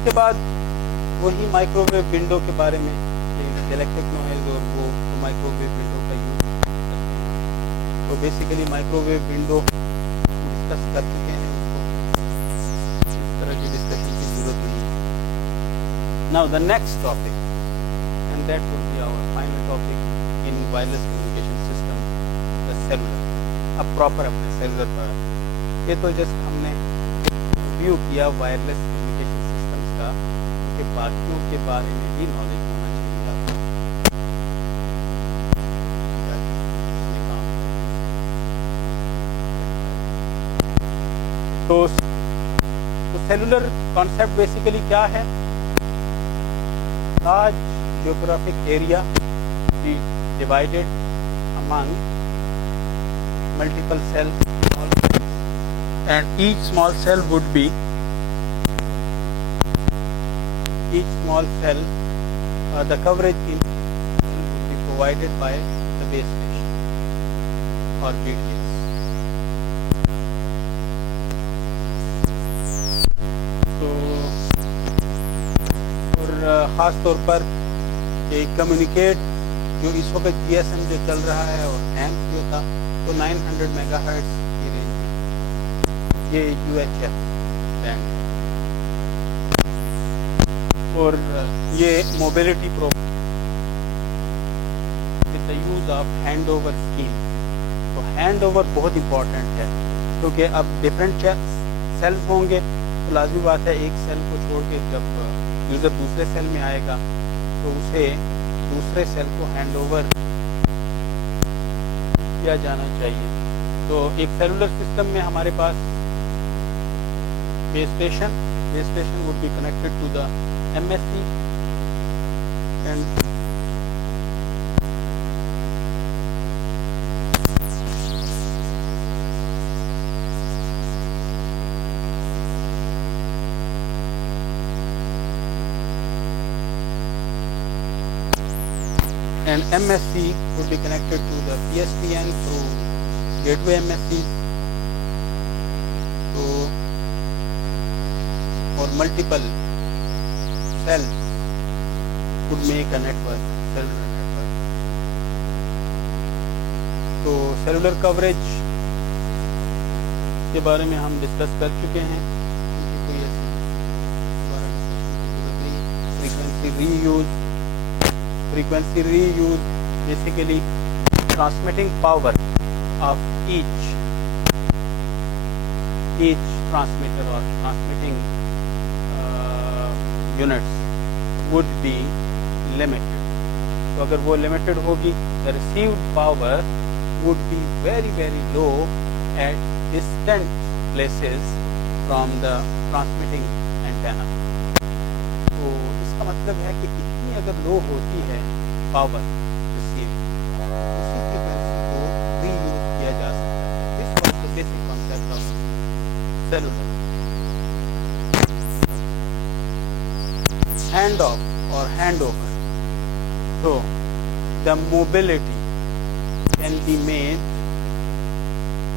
इसके बाद वही माइक्रोवेव विंडो के बारे में, इलेक्ट्रिक नॉइज और वो माइक्रोवेव विंडो का यूज करते हैं। तो बेसिकली माइक्रोवेव विंडो डिस्कस कर चुके हैं, उसको इस तरह की डिस्कशन की जरूरत नहीं। Now the next topic and that will be our final topic in wireless communication system, the cellular. अब प्रॉपर अपने सेलुलर पर, ये तो जस्ट हमने रिव्यू किया वायरलेस कम्युनिकेशन सिस्टम्स का, कि बाकियों के बारे में भी नॉलेज होना चाहिए आपको। तो सेलुलर कॉन्सेप्ट बेसिकली क्या है? Large geographic area divided among multiple cells, and each small cell would be the coverage in would be provided by the base station or BTS. तो और ख़ास तौर पर ये कम्युनिकेट जो इस वक्त GSM जो चल रहा है और AMP जो था, तो 900 मेगाहर्ट्ज़ की रेंज में ये UHF बैंड, और ये mobility program with the use of handover scheme. तो हैंड ओवर बहुत इंपॉर्टेंट है, क्योंकि अब डिफरेंट सेल्स होंगे, तो लाजमी बात है एक सेल को छोड़ के जब यूज़र दूसरे सेल में आएगा तो उसे दूसरे सेल को हैंड ओवर किया जाना चाहिए। तो एक सेलुलर सिस्टम में हमारे पास base station would be connected to the MSC and MSC would be connected to the PSTN through gateway MSC. So, or multiple cells could make a network, cellular network. तो cellular coverage के बारे में हम discuss कर चुके हैं, कोई ऐसी frequency reuse basically transmitting power of each transmitter or transmitting units would be limited. तो अगर वो limited होगी, the received power would be very very low at distant places from the transmitting antenna. तो इसका मतलब है कि इतनी अगर लो होती है पावर रिसीव, उसी फ्रीक्वेंसी को रीयूज किया जा सकता है। This was the basic concept of cellular. Hand of और हैंड ओवर, तो the mobility can be made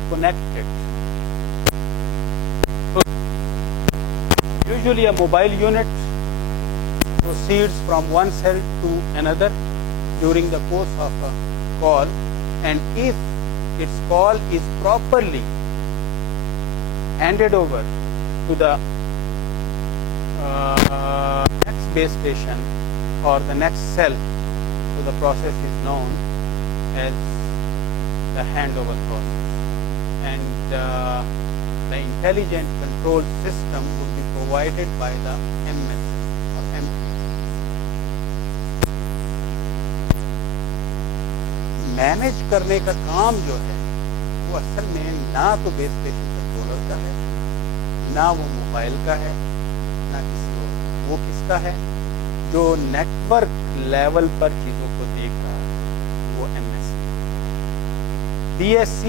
connected. Usually a mobile unit proceeds from one cell to another during the course of a call, and if its call is properly handed over to the next base station or the next cell, so the process is known as the handover process, and the intelligent control system would be provided by the MS or MP. Manage करने का काम जो है वो असल में ना तो बेस स्टेशन कंट्रोलर का है, ना वो मोबाइल का है, ना किसी और, वो किसका है? जो नेटवर्क लेवल पर चीज़ों को देख रहा है वो MSC। DSC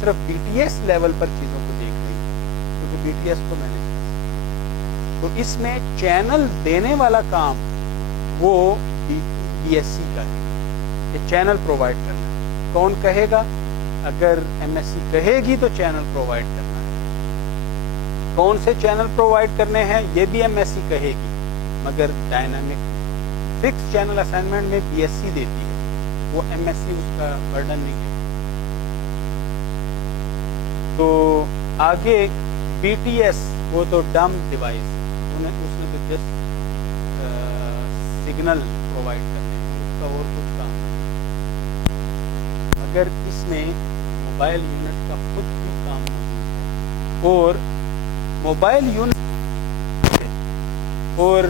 सिर्फ BTS लेवल पर चीज़ों को देख रही है, क्योंकि BTS को मैनेज कर, तो इसमें चैनल देने वाला काम वो DSC का है, ये चैनल प्रोवाइड करना है। कौन कहेगा? अगर MSC कहेगी तो चैनल प्रोवाइड करना है। कौन से चैनल प्रोवाइड करने हैं ये भी MSC कहेगी, मगर डायनामिक फिक्स चैनल असाइनमेंट में BSc देती है, वो MSc उसका बर्डन नहीं है। तो आगे BTS वो तो डम डिवाइस, उसने तो जस्ट सिग्नल प्रोवाइड करने हैं, उसका और कुछ काम नहीं। मगर इसमें मोबाइल यूनिट का खुद भी काम मौजूद है, और मोबाइल यूनिट और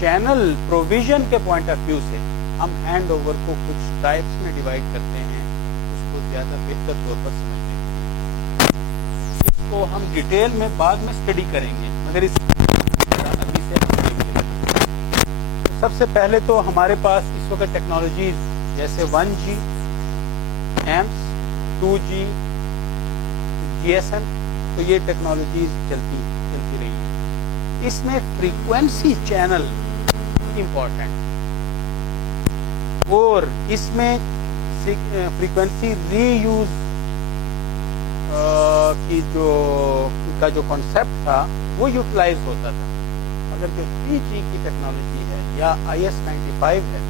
चैनल प्रोविजन के पॉइंट ऑफ व्यू से हम हैंड ओवर को कुछ टाइप्स में डिवाइड करते हैं, उसको ज़्यादा बेहतर तौर पर समझने के लिए। इसको हम डिटेल में बाद में स्टडी करेंगे, मगर इस अभी से तो सबसे पहले तो हमारे पास इस वक्त टेक्नोलॉजीज जैसे 1G, एम्स, 2G, GSM, तो ये टेक्नोलॉजीज चलती रही है। इसमें फ्रीक्वेंसी चैनल इम्पोर्टेंट, और इसमें फ्रीक्वेंसी रीयूज की जो कॉन्सेप्ट था वो यूटिलाइज होता था। मगर जो 3G की टेक्नोलॉजी है या IS-95 है,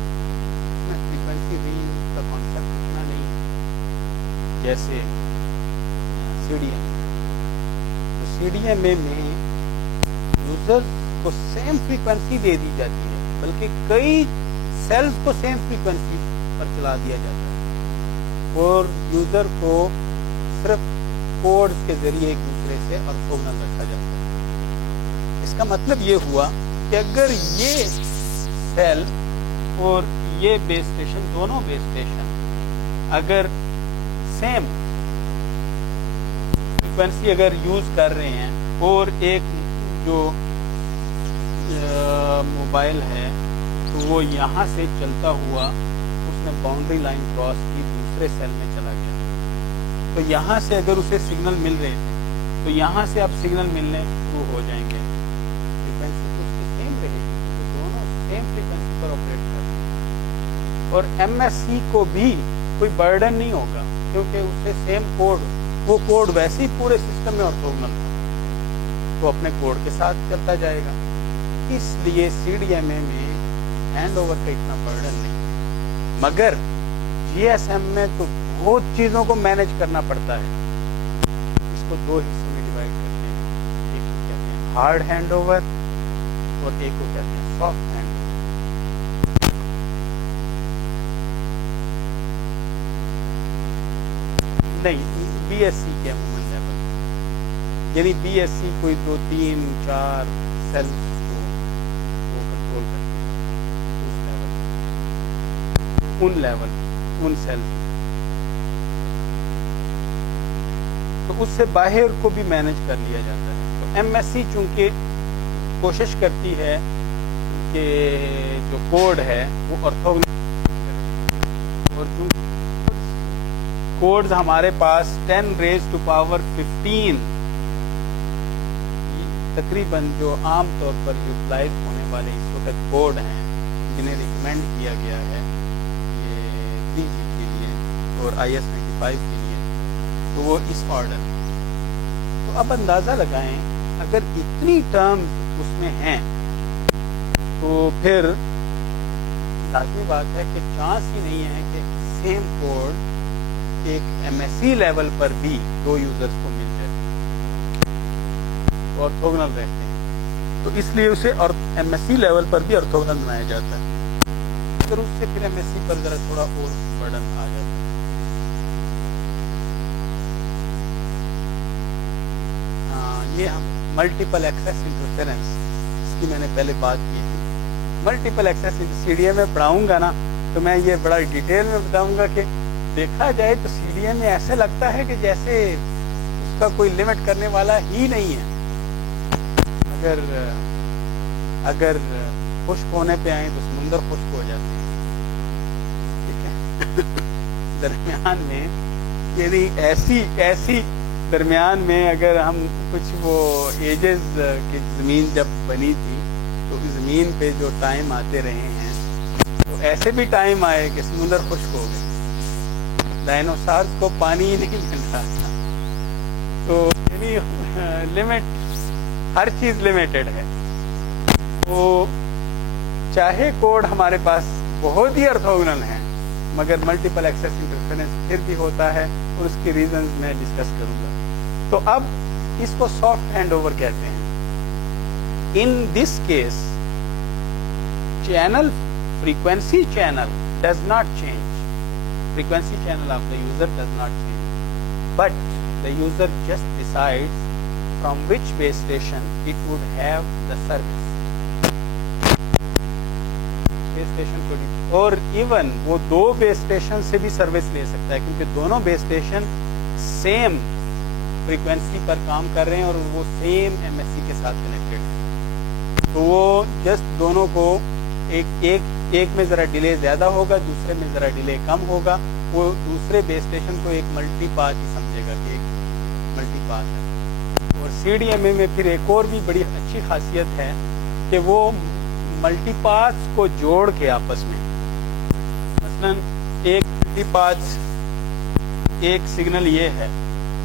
उसमें फ्रीक्वेंसी रीयूज का कॉन्सेप्ट इतना नहीं है जैसे CDMA। तो CDMA में यूजर को सेम फ्रीक्वेंसी दे दी जाती है, बल्कि कई सेल्स को सेम फ्रीक्वेंसी पर चला दिया जाता है, और यूजर को सिर्फ कोड्स के जरिए एक दूसरे से ऑर्थोगोनल रखा जाता है। इसका मतलब ये हुआ कि अगर ये सेल और ये बेस स्टेशन, दोनों बेस स्टेशन अगर सेम फ्रीक्वेंसी अगर यूज कर रहे हैं, और एक जो मोबाइल है तो वो यहाँ से चलता हुआ उसने बाउंड्री लाइन क्रॉस की, दूसरे सेल में चला गया, तो यहाँ से अगर उसे सिग्नल मिल रहे थे तो यहाँ से अब सिग्नल मिलने शुरू हो जाएंगे, फ्रीक्वेंसी तो उसकी सेम रहेगी, तो दोनों सेम फ्रीक्वेंसी पर ऑपरेट कर रहे हैं। और MSc को भी कोई बर्डन नहीं होगा, क्योंकि उससे सेम कोड, वो कोड वैसे ही पूरे सिस्टम में ऑर्थोगोनल था, तो अपने कोड के साथ चलता जाएगा। इसलिए CDMA में हैंड ओवर का इतना बर्डन नहीं है। मगर GSM में तो बहुत चीज़ों को मैनेज करना पड़ता है। इसको दो हिस्सों में डिवाइड करते हैं, एक को कहते हैं हार्ड हैंड ओवर और एक को कहते हैं सॉफ्ट हैंड ओवर। नहीं, BSc के अमूमन लेवल, यानी BSc कोई 2, 3, 4 सेल्स को वो कंट्रोल करते हैं उन लेवल उन सेल्स, तो उससे बाहर को भी मैनेज कर लिया जाता है। तो MSc चूंकि कोशिश करती है कि जो कोड है वो ऑर्थोगोनल, और चूंकि कोड्स हमारे पास 10⁻15 तकरीबन जो आम तौर पर यूटिलाइज होने वाले इस वक्त कोड हैं, जिन्हें रिकमेंड किया गया है ये 3G के लिए और IS-95 के लिए, तो वो इस ऑर्डर। तो अब अंदाज़ा लगाएं, अगर इतनी टर्म्स उसमें हैं तो फिर लाजमी बात है कि चांस ही नहीं है कि सेम कोड एक MSc लेवल पर भी दो यूजर्स को मिल जाए, ऑर्थोगोनल रहते हैं। तो इसलिए उसे और MSc लेवल पर भी ऑर्थोगोनल बनाया जाता है, फिर उससे फिर MSc पर जरा थोड़ा और बर्डन आ जाता है। ये हम मल्टीपल एक्सेस इंटरफेरेंस, इसकी मैंने पहले बात की थी। मल्टीपल एक्सेस CDMA में पढ़ाऊंगा ना, तो मैं ये बड़ा डिटेल में बताऊंगा कि देखा जाए तो CDMA में ऐसे लगता है कि जैसे उसका कोई लिमिट करने वाला ही नहीं है। अगर खुश्क होने पे आए तो समुंदर खुश्क हो जाते हैं, ठीक है। दरमियान में यानी ऐसी दरमियान में अगर हम कुछ वो एजेस की ज़मीन जब बनी थी, तो ज़मीन पे जो टाइम आते रहे हैं, तो ऐसे भी टाइम आए कि समुंदर खुश्क हो गए, डायनासोर्स को पानी ही नहीं मिल रहा था। तो यानी लिमिट, हर चीज़ लिमिटेड है। तो चाहे कोड हमारे पास बहुत ही ऑर्थोगोनल है, मगर मल्टीपल एक्सेस इंटरफेरेंस फिर भी होता है, और उसके रीजंस मैं डिस्कस करूंगा। तो अब इसको सॉफ्ट हैंडओवर कहते हैं। In this case channel frequency channel does not change. Frequency channel of the user does not change, but the user just decides from which base station it would have the service. Base station को, और even वो दो base station से भी service ले सकता है, क्योंकि दोनों बेस स्टेशन सेम फ्रीक्वेंसी पर काम कर रहे हैं और वो सेम एमएससी के साथ कनेक्टेड है। तो वो जस्ट दोनों को एक में ज़रा डिले ज़्यादा होगा, दूसरे में ज़रा डिले कम होगा, वो दूसरे बेस स्टेशन को एक मल्टीपाथ ही समझेगा कि एक मल्टीपाथ है। और सीडीएमए में फिर एक और भी बड़ी अच्छी खासियत है कि वो मल्टीपाथ्स को जोड़ के आपस में, मसलन एक मल्टीपाथ, एक सिग्नल ये है,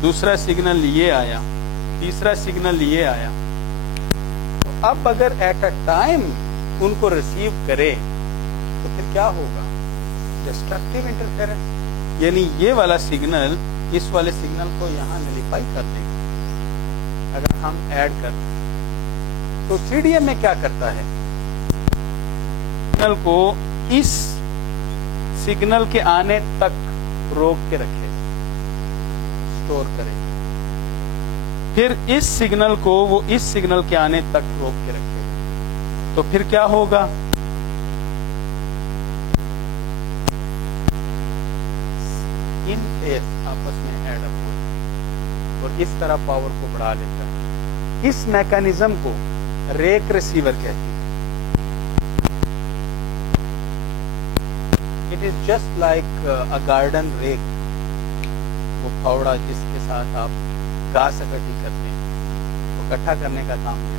दूसरा सिग्नल ये आया, तीसरा सिग्नल ये आया, तो अब अगर एट अ टाइम उनको रिसीव करे तो फिर क्या होगा? डिस्ट्रक्टिव इंटरफेरेंस, यानी ये वाला सिग्नल इस वाले सिग्नल को यहाँ नलिफाई कर देगा अगर हम ऐड कर। तो सीडीएम में क्या करता है? सिग्नल को इस सिग्नल के आने तक रोक के रखे, स्टोर करे, फिर इस सिग्नल को वो इस सिग्नल के आने तक रोक के रखे। तो फिर क्या होगा? इन फेज आपस में एड अप होगा और इस तरह पावर को बढ़ा लेता है। इस मैकेनिज्म को रेक रिसीवर कहते हैं। It is just like a garden rake, वो फावड़ा जिसके साथ आप घास इकट्ठी करते हैं, वो इकट्ठा करने का काम है।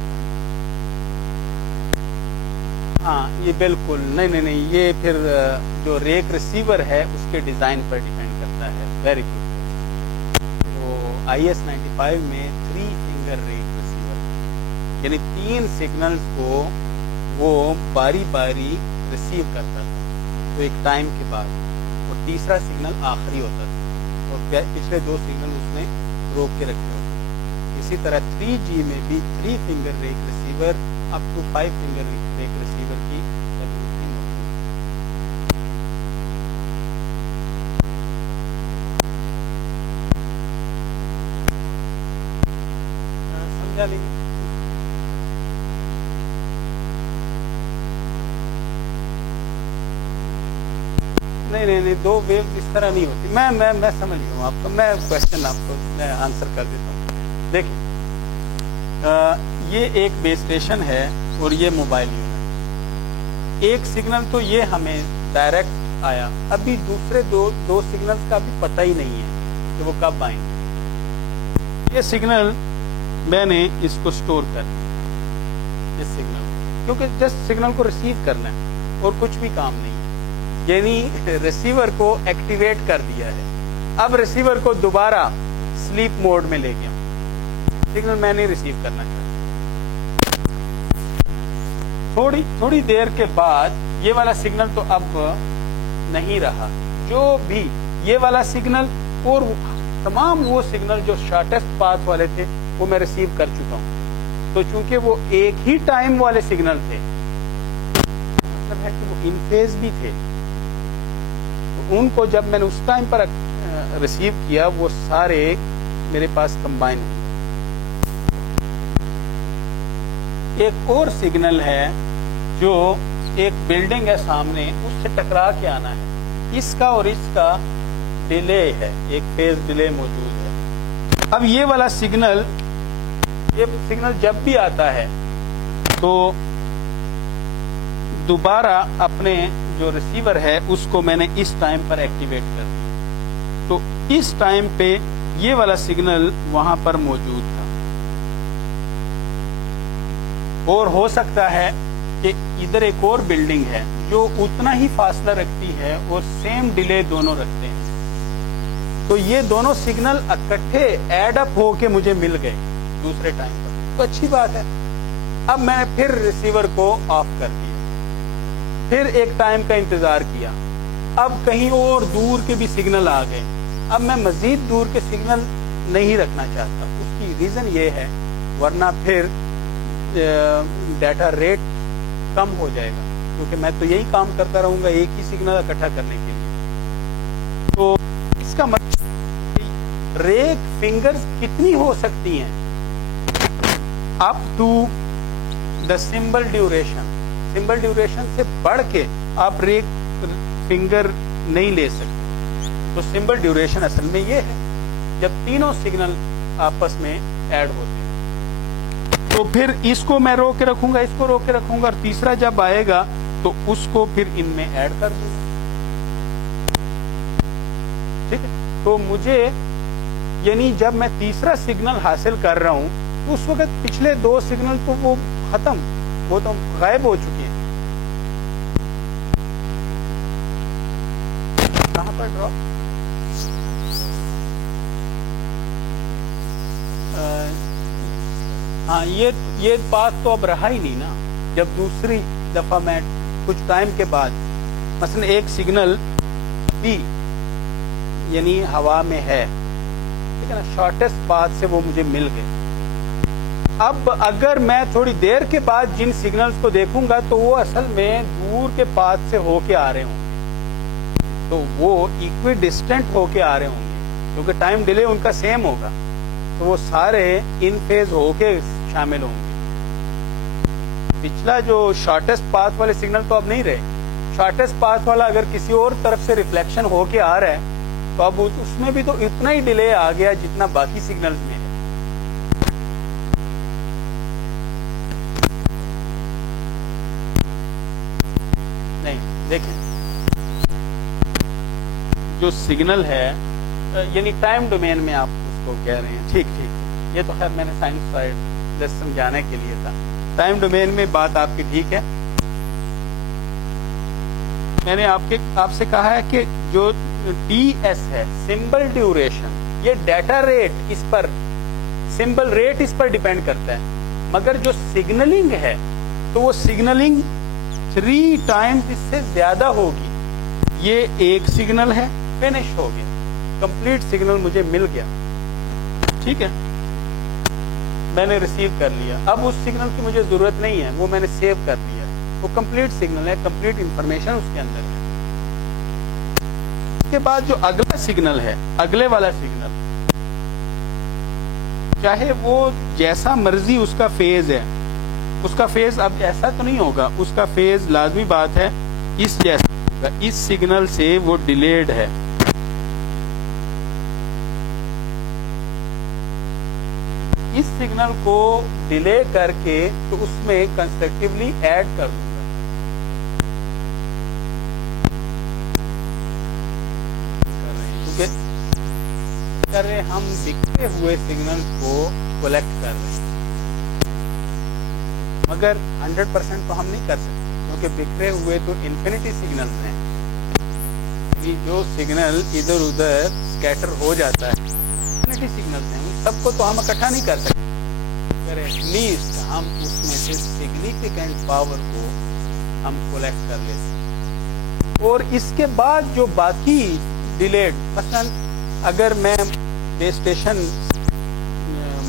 हाँ, ये बिल्कुल नहीं, ये फिर जो रेक रिसीवर है उसके डिज़ाइन पर डिपेंड करता है। Very good. तो IS 95 में 3 फिंगर रेक रिसीवर, यानी 3 सिग्नल्स को वो बारी बारी रिसीव करता था, तो एक टाइम के बाद, और तीसरा सिग्नल आखिरी होता था, और पिछले 2 सिग्नल उसने रोक के रखे होते। इसी तरह 3G में भी 3 finger rake receiver up to 5 finger rake receiver की एबिलिटी मौजूद। समझा लीजिए। नहीं, 2 वेव इस तरह नहीं होती। मैं समझ गया हूँ आपको। मैं क्वेश्चन आपको मैं आंसर कर देता हूँ। देखिए, ये एक बेस स्टेशन है और ये मोबाइल यूनिट। एक सिग्नल तो ये हमें डायरेक्ट आया, अभी दूसरे दो सिग्नल्स का भी पता ही नहीं है कि वो कब आएंगे। ये सिग्नल मैंने इसको स्टोर कर दिया, इस सिग्नल, क्योंकि जस्ट सिग्नल को रिसीव करना है और कुछ भी काम नहीं है, यानी रिसीवर को एक्टिवेट कर दिया है। अब रिसीवर को दोबारा स्लीप मोड में ले गया, सिग्नल मैं नहीं रिसीव करना चाहता। थोड़ी देर के बाद ये वाला सिग्नल तो अब नहीं रहा, जो भी ये वाला सिग्नल और तमाम वो सिग्नल जो शॉर्टेस्ट पाथ वाले थे वो मैं रिसीव कर चुका हूँ। तो चूंकि वो एक ही टाइम वाले सिग्नल थे, मतलब है कि वो इन फेज भी थे, तो उनको जब मैंने उस टाइम पर रिसीव किया वो सारे मेरे पास कंबाइन हुए। एक और सिग्नल है जो एक बिल्डिंग है सामने, उससे टकरा के आना है, इसका और इसका डिले है, एक फेज डिले मौजूद है। अब ये वाला सिग्नल, ये सिग्नल जब भी आता है तो दोबारा अपने जो रिसीवर है उसको मैंने इस टाइम पर एक्टिवेट कर दिया, तो इस टाइम पे ये वाला सिग्नल वहां पर मौजूद था। और हो सकता है कि इधर एक और बिल्डिंग है जो उतना ही फासला रखती है और सेम डिले दोनों रखते हैं, तो ये दोनों सिग्नल इकट्ठे ऐड अप होके मुझे मिल गए दूसरे टाइम पर, तो अच्छी बात है। अब मैंने फिर रिसीवर को ऑफ कर दिया, फिर एक टाइम का इंतजार किया, अब कहीं और दूर के भी सिग्नल आ गए। अब मैं मजीद दूर के सिग्नल नहीं रखना चाहता। उसकी रीजन ये है, वरना फिर डाटा रेट कम हो जाएगा, क्योंकि मैं तो यही काम करता रहूंगा एक ही सिग्नल इकट्ठा करने के लिए। तो इसका मतलब रेक फिंगर्स कितनी हो सकती हैं? Up to the symbol duration. Symbol duration से बढ़ के आप रेक फिंगर नहीं ले सकते। तो सिंबल ड्यूरेशन असल में ये है जब तीनों सिग्नल आपस में ऐड होते हैं। तो फिर इसको मैं रोक के रखूंगा, इसको रोक के रखूंगा, और तीसरा जब आएगा तो उसको फिर इनमें ऐड कर दूंगा। ठीक है। तो मुझे यानी जब मैं तीसरा सिग्नल हासिल कर रहा हूं तो उस वक्त पिछले दो सिग्नल तो वो खत्म, वो तो गायब हो चुके हैं। कहां पर ड्रॉप? हाँ, ये बात तो अब रहा ही नहीं ना। जब दूसरी दफा मैं कुछ टाइम के बाद मसलन एक सिग्नल भी यानी हवा में है, ठीक है ना, शॉर्टेस्ट पाथ से वो मुझे मिल गए। अब अगर मैं थोड़ी देर के बाद जिन सिग्नल्स को देखूंगा तो वो असल में दूर के पाथ से होके आ रहे होंगे, तो वो इक्वी डिस्टेंट होके आ रहे होंगे, क्योंकि टाइम डिले उनका सेम होगा, तो वो सारे इन फेज होके शामिल होंगे। पिछला जो शॉर्टेस्ट पाथ वाले सिग्नल तो अब नहीं रहे। शॉर्टेस्ट पाथ वाला अगर किसी और तरफ से रिफ्लेक्शन होके आ रहा है तो अब उसमें भी तो इतना ही डिले आ गया जितना बाकी सिग्नल्स में है। नहीं, देखें, जो सिग्नल है यानी टाइम डोमेन में आप उसको कह रहे हैं, ठीक ठीक, ये तो खैर मैंने साइंस साइड जस्ट समझाने के लिए था। टाइम डोमेन में बात आपकी ठीक है। मैंने आपसे कहा है कि जो टीएस है, सिंबल ड्यूरेशन, ये डाटा रेट इस पर, सिंबल रेट इस पर डिपेंड करता है, मगर जो सिग्नलिंग है तो वो सिग्नलिंग 3 टाइम्स इससे ज्यादा होगी। ये एक सिग्नल है, फिनिश हो गया, कंप्लीट सिग्नल मुझे मिल गया, ठीक है, मैंने रिसीव कर लिया। अब उस सिग्नल की मुझे जरूरत नहीं है, वो मैंने सेव कर लिया, वो कंप्लीट सिग्नल है, कंप्लीट इंफॉर्मेशन उसके अंदर है। उसके बाद जो अगला सिग्नल है, अगले वाला सिग्नल, चाहे वो जैसा मर्जी उसका फेज है, उसका फेज अब ऐसा तो नहीं होगा, उसका फेज लाजमी बात है इस जैसा होगा। इस सिग्नल से वो डिलेड है, इस सिग्नल को डिले करके तो उसमें कंस्ट्रक्टिवली ऐड कर दूंगा। क्योंकि कर रहे हम बिखरे हुए सिग्नल को कलेक्ट कर रहे हैं, मगर 100% तो हम नहीं कर सकते, क्योंकि बिखरे हुए तो इन्फिनिटी सिग्नल्स हैं। कि जो सिग्नल इधर उधर स्कैटर हो जाता है, इन्फिनिटी सिग्नल्स हैं, सबको तो हम इकट्ठा नहीं कर सकते। एटलीस्ट हम उसमें से सिग्निफिकेंट पावर को हम कलेक्ट कर लेते हैं। और इसके बाद जो बाकी डिलेड, मसलन अगर मैं बेस स्टेशन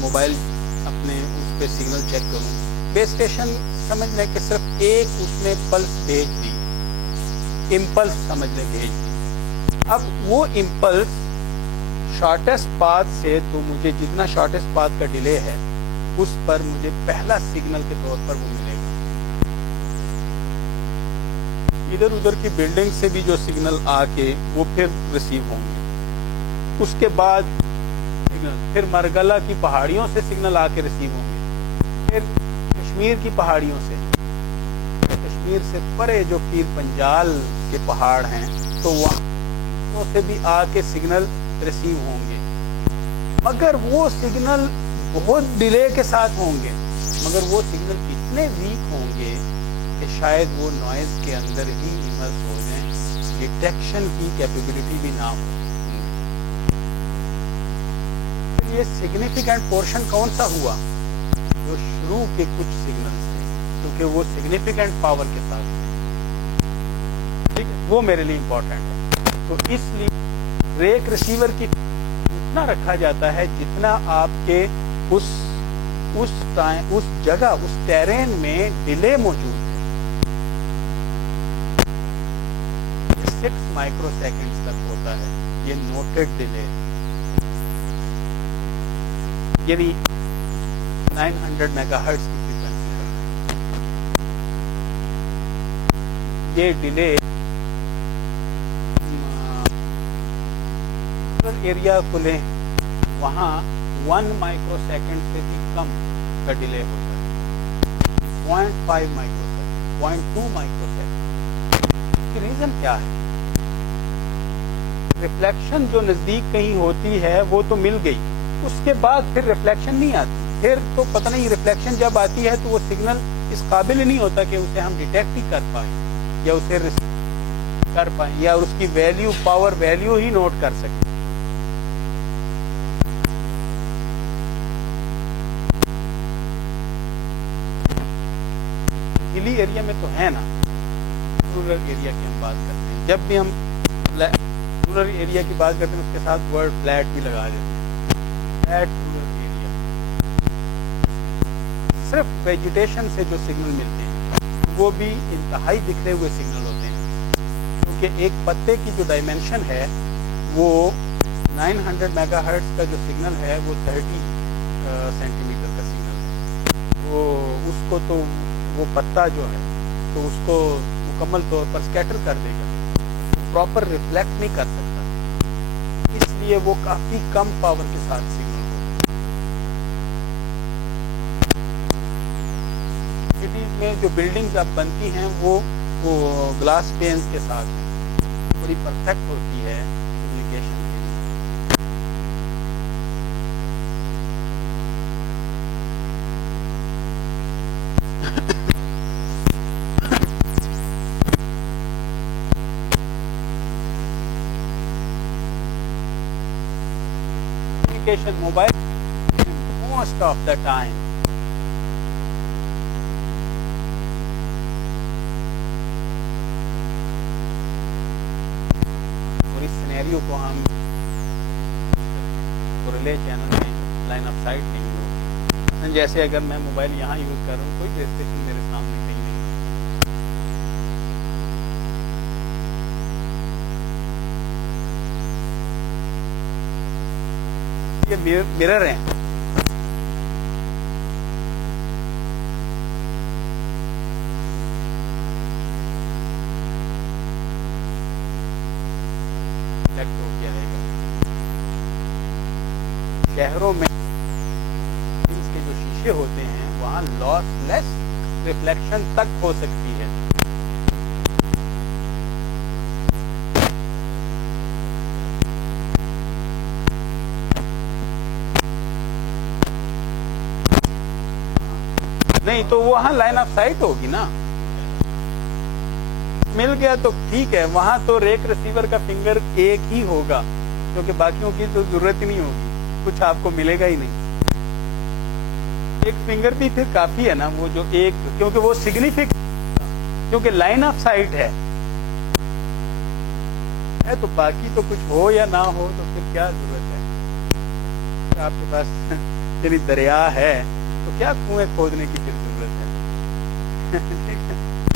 मोबाइल अपने उस पे सिग्नल चेक करूं, बेस स्टेशन समझ लें कि सिर्फ एक उसने पल्स भेज दी, इम्पल्स समझ लें भेज दी। अब वो इम्पल्स शॉर्टेस्ट पाथ से, तो मुझे जितना शॉर्टेस्ट पाथ का डिले है उस पर मुझे पहला सिग्नल के तौर पर वो मिलेगा। इधर उधर की बिल्डिंग से भी जो सिग्नल आके वो फिर रिसीव होंगे, उसके बाद सिग्नल फिर मरगला की पहाड़ियों से सिग्नल आके रिसीव होंगे, फिर कश्मीर की पहाड़ियों से, कश्मीर से परे जो पीर पंजाल के पहाड़ हैं तो वहां से भी आके सिग्नल रिसीव होंगे, मगर वो सिग्नल बहुत डिले के साथ होंगे, मगर वो सिग्नल इतने वीक होंगे कि शायद वो नॉइज के अंदर ही इमर्स हो जाएं, डिटेक्शन की कैपेबिलिटी भी ना हो। ये सिग्निफिकेंट पोर्शन कौन सा हुआ? जो शुरू के कुछ सिग्नल्स थे, क्योंकि वो सिग्निफिकेंट पावर के साथ थे। ठीक है, वो मेरे लिए इम्पोर्टेंट है। तो इसलिए रेक रिसीवर की उतना रखा जाता है जितना आपके उस टाइम, उस जगह, उस टेरेन में डिले मौजूद है। 6 माइक्रोसेकंड्स तक होता है ये नोटेड डिले, यानी 900 मेगाहर्ट्ज की फ्रीक्वेंसी है। ये डिले एरिया को लें, वहां 1 माइक्रोसेकंड से भी कम का डिले होता है, 0.5 माइक्रोसेकंड, 0.2 माइक्रोसेकंड। इसकी रीजन क्या है? रिफ्लेक्शन जो नजदीक कहीं होती है वो तो मिल गई, उसके बाद फिर रिफ्लेक्शन नहीं आती। फिर तो पता नहीं, रिफ्लेक्शन जब आती है तो वो सिग्नल इस काबिल ही नहीं होता कि उसे हम डिटेक्ट ही कर पाए या उसे कर पाए या उसकी वैल्यू, पावर वैल्यू ही नोट कर सके। हिली एरिया में तो है ना, रूरल एरिया की हम बात करते हैं। जब भी हम रूरल एरिया की बात करते हैं उसके साथ वर्ड फ्लैट भी लगा देते हैं। फ्लैट रूरल एरिया, सिर्फ वेजिटेशन से जो सिग्नल मिलते हैं वो भी इंतहाई बिखरे हुए सिग्नल होते हैं, क्योंकि एक पत्ते की जो डायमेंशन है वो 900 मेगाहर्ट्ज का जो सिग्नल है वो 30 सेंटीमीटर का सिग्नल है। वो उसको तो वो पत्ता जो है तो उसको मुकम्मल तौर पर स्कैटर कर देगा, प्रॉपर रिफ्लेक्ट नहीं कर सकता, इसलिए वो काफी कम पावर के साथ सिग्नल होता है। सिटीज में जो बिल्डिंग्स अब बनती हैं वो ग्लास पेन्स के साथ हैं, बड़ी परफेक्ट होती है कम्युनिकेशन के लिए। Mobile most of the time और इस सिनेरियो को हम रिले चैनल में लाइन ऑफ साइट नहीं होगी। जैसे अगर मैं मोबाइल यहाँ यूज कर रहा हूँ, कोई बेस स्टेशन मेरे सामने कहीं नहीं, ये मिरर है। शहरों में इसके जो शीशे होते हैं वहां लॉसलेस रिफ्लेक्शन तक हो सकती है। नहीं तो वहां लाइन ऑफ साइट होगी ना, मिल गया तो ठीक है, वहां तो रेक रिसीवर का फिंगर एक ही होगा, क्योंकि बाकियों की तो जरूरत ही नहीं होगी, कुछ आपको मिलेगा ही नहीं। एक फिंगर भी फिर काफी है ना, वो जो एक, क्योंकि वो सिग्निफिकेंट, क्योंकि लाइन ऑफ साइट है तो बाकी तो कुछ हो या ना हो तो फिर क्या जरूरत है। आपके पास यदि दरिया है तो क्या कुएं खोदने की फिर जरूरत है?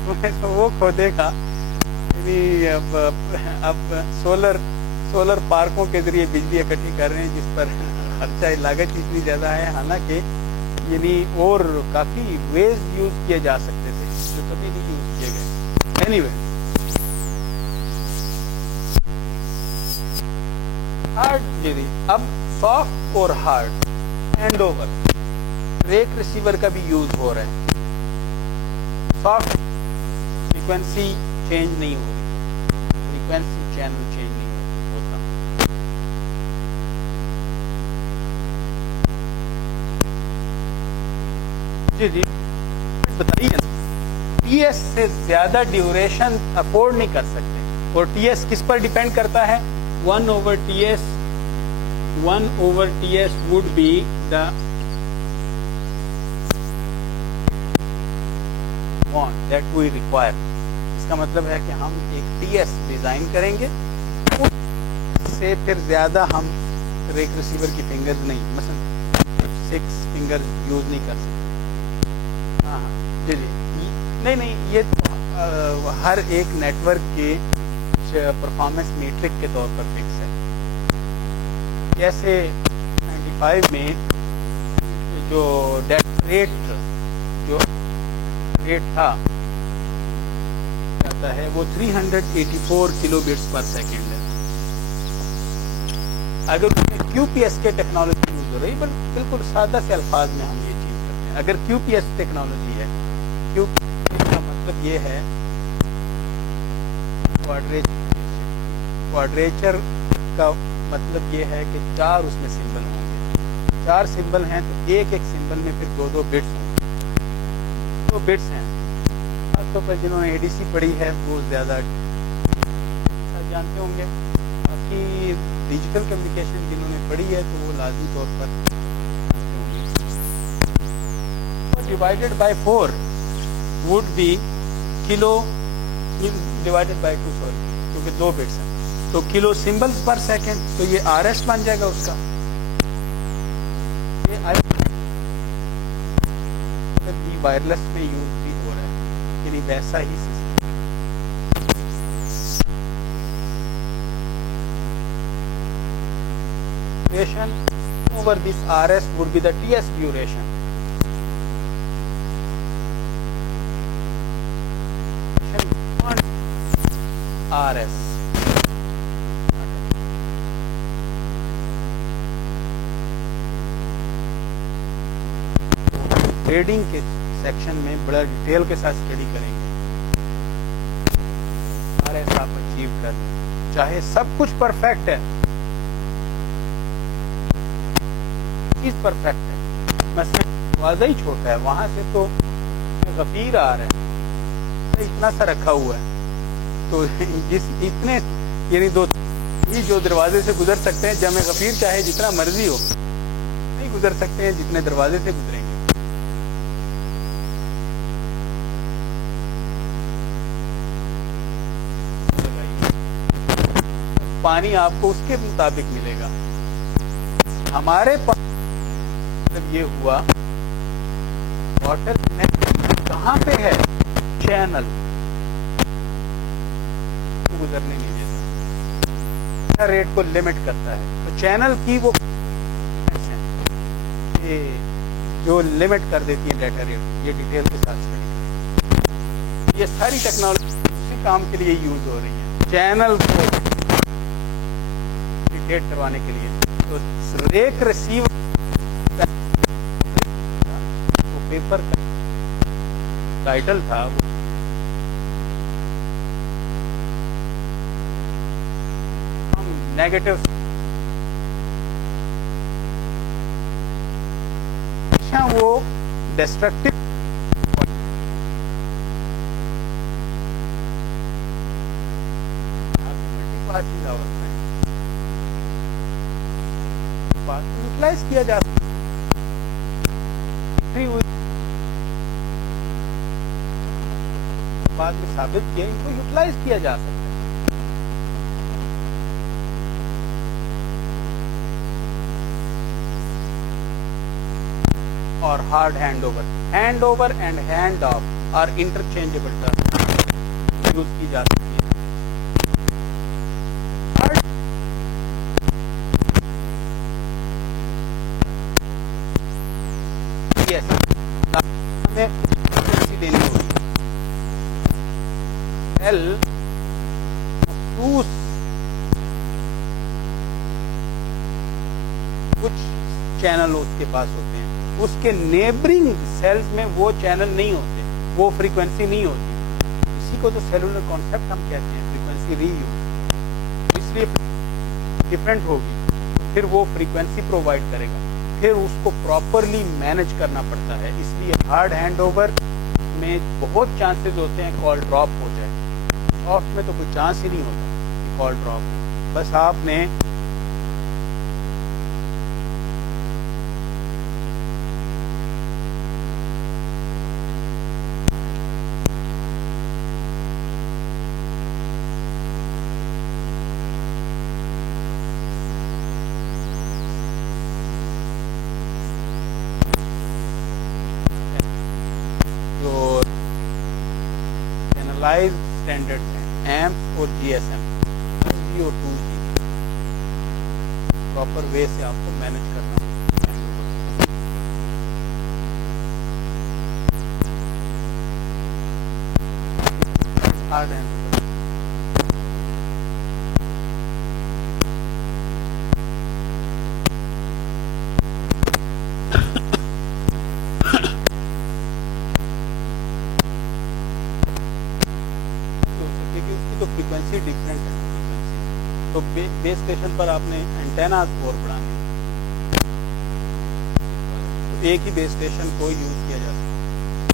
कुएं तो वो खोदेगा। अब सोलर पार्कों के जरिए बिजली इकट्ठी कर रहे हैं, जिस पर खर्चा लागत इतनी ज्यादा है, हालांकि यानी और काफी वेज यूज किए जा सकते थे जो कभी नहीं यूज किए गए। एनीवे, हार्ड यदि अब सॉफ्ट और hard handover rake receiver का भी यूज हो रहा है। सॉफ्ट फ्रीक्वेंसी चेंज नहीं हो रही, फ्रीक्वेंसी चैनल चेंज नहीं होता। जी जी बताइए। टीएस से ज्यादा ड्यूरेशन अफोर्ड नहीं कर सकते, और टीएस किस पर डिपेंड करता है? 1 over TS would be the bond that we require। इसका इसका मतलब है कि हम एक टीएस डिज़ाइन करेंगे, उससे फिर ज़्यादा हम रेक रिसीवर की फिंगर्स नहीं, मसलन 6 फिंगर यूज़ नहीं कर सकते। हाँ हाँ जी जी, नहीं ये तो हर एक नेटवर्क के परफॉर्मेंस मीट्रिक के तौर पर फिक्स है। जैसे 95 में जो डेटा रेट था जाता है वो 384 किलोबिट्स पर सेकेंड है। अगर उसमें QPS के टेक्नोलॉजी यूज हो रही है, बिल्कुल सादा से अल्फाज में हम ये चीज करते हैं, अगर QPS टेक्नोलॉजी है, QPS का मतलब ये है क्वाड्रेचर का मतलब ये है कि 4 उसमें सिंबल होंगे, 4 सिंबल हैं तो एक सिंबल में फिर 2 बिट्स होंगे, 2 बिट्स हैं। खासतौर पर जिन्होंने ADC पढ़ी है वो ज़्यादा जानते होंगे, बाकी डिजिटल कम्युनिकेशन जिन्होंने पढ़ी है तो वो लाजमी तौर पर divided by 4 would be kilo divided by 2, sorry, क्योंकि 2 बिट्स हैं तो किलो सिंबल्स पर सेकेंड, तो ये RS बन जाएगा उसका। ये वायरलेस में यूज भी हो रहा है, यानी वैसा ही system over this RS would be the TS duration. RS trading के सेक्शन में बड़ा डिटेल के साथ स्टडी करेंगे, RS आप अचीव कर, चाहे सब कुछ परफेक्ट है, चीज परफेक्ट है, मसलन वाज़ा ही छोटा है, वहां से तो गफीर आ रहा है, इतना सा रखा हुआ है, तो जिस इतने यानी 2 जो दरवाजे से गुजर सकते हैं, जमे गफीर चाहे जितना मर्जी हो नहीं गुजर सकते हैं जितने दरवाजे से गुजरेंगे। पानी आपको उसके मुताबिक मिलेगा। हमारे पास जब ये हुआ वाटर कहाँ पे है, चैनल गुजरने नहीं देता, रेट को लिमिट करता है, तो चैनल की वो ये जो लिमिट कर देती है डेटा रेट, ये डिटेल के साथ स्टडी, ये सारी टेक्नोलॉजी उसी काम के लिए यूज हो रही है, चैनल को डिटेक्ट करवाने के लिए। तो रेक रिसीव वो पेपर का टाइटल था नेगेटिव, अच्छा वो डिस्ट्रक्टिव यूटिलाइज किया जा सकता बाद में साबित किया, इनको यूटिलाइज किया जा सकता है। और hard handover and handoff are interchangeable term use की जा सकती है। हमें देनी होगी कुछ चैनल उसके पास होते हैं, उसके नेबरिंग सेल्स में वो चैनल नहीं होते, वो फ्रीक्वेंसी नहीं होती, इसी को तो सेलुलर कॉन्सेप्ट हम कहते हैं, फ्रीक्वेंसी रीयूज, इसलिए डिफरेंट होगी, फिर वो फ्रीक्वेंसी प्रोवाइड करेगा, फिर उसको प्रॉपरली मैनेज करना पड़ता है। इसलिए हार्ड हैंडओवर में बहुत चांसेस होते हैं कॉल ड्रॉप हो जाए, सॉफ्ट में तो कोई चांस ही नहीं होता कि कॉल ड्रॉप हो, बस आपने स्पेशलाइज्ड स्टैंडर्ड्स हैं, एम्प और GSM, 1G और 2G, प्रॉपर वे से आपको मैनेज करना होगा। हार्ड हैंड फ्रीक्वेंसी डिफरेंट है फ्रीक्वेंसी, तो बेस स्टेशन पर आपने एंटेनाज और बढ़ाने, तो एक ही बेस स्टेशन को यूज किया जा सकता है।